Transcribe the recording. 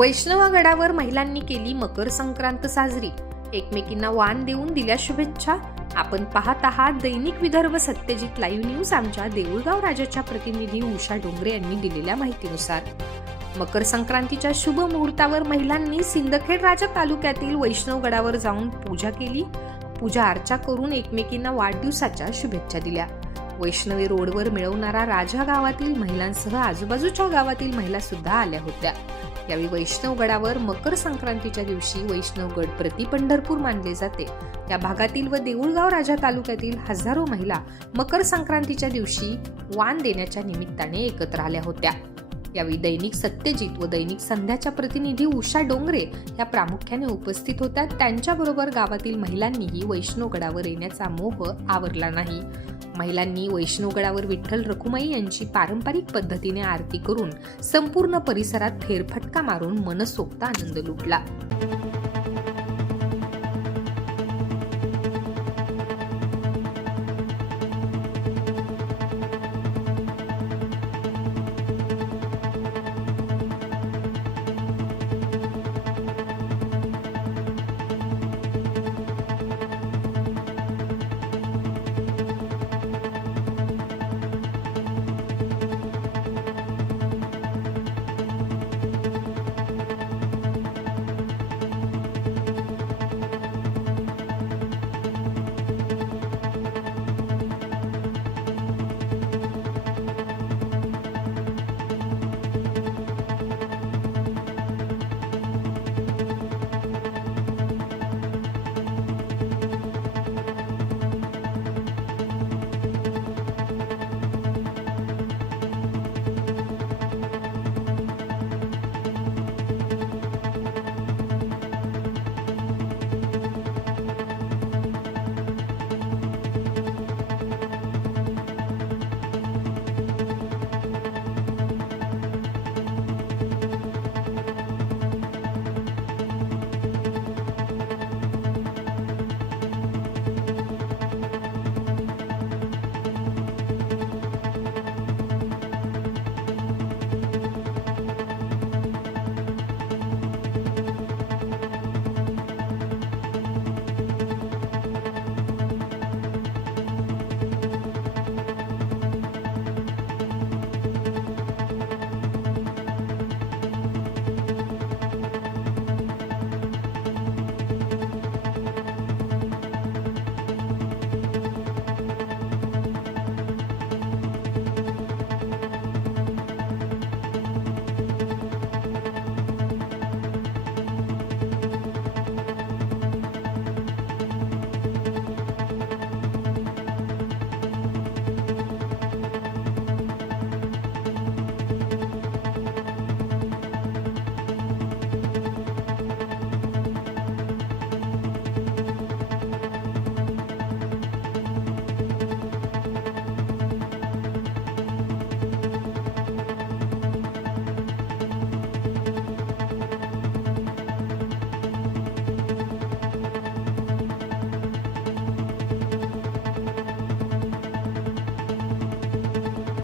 वैष्णवगडावर महिलांनी केली मकर संक्रांत साजरी. एकमेकींना वाण देऊन दिल्या शुभेच्छा. आपण पाहत आहात दैनिक विदर्भ सत्यजित लाईव्ह न्यूज. आमच्या देऊळगाव राजाच्या प्रतिनिधी उषा डोंगरे यांनी दिलेल्या माहितीनुसार. मकर संक्रांतीच्या शुभ मुहूर्तावर महिलांनी सिंदखेड राजा तालुक्यातील वैष्णवगडावर जाऊन पूजा केली. पूजा अर्चा करून एकमेकींना वाढदिवसाच्या शुभेच्छा दिल्या. वैष्णवी रोडवर मिळवणारा राजा गावातील महिलांसह आजूबाजूच्या गावातील महिला सुद्धा आल्या होत्या. यावेळी वैष्णवगडावर मकर संक्रांतीच्या दिवशी वैष्णवगड प्रति पंढरपूर मानले जाते. या भागातील व देऊळगाव राजा तालुक्यातील हजारो महिला मकर संक्रांतीच्या दिवशी वाण देण्याच्या निमित्ताने एकत्र आल्या होत्या. यावेळी दैनिक सत्यजित व दैनिक संध्याच्या प्रतिनिधी उषा डोंगरे या प्रामुख्याने उपस्थित होत्या. त्यांच्याबरोबर गावातील महिलांनीही वैष्णवगडावर येण्याचा मोह आवरला नाही. महिलांनी वैष्णवगडावर विठ्ठल रखुमाई यांची पारंपरिक पद्धतीने आरती करून संपूर्ण परिसरात फेरफटका मारून मनसोक्त आनंद लुटला.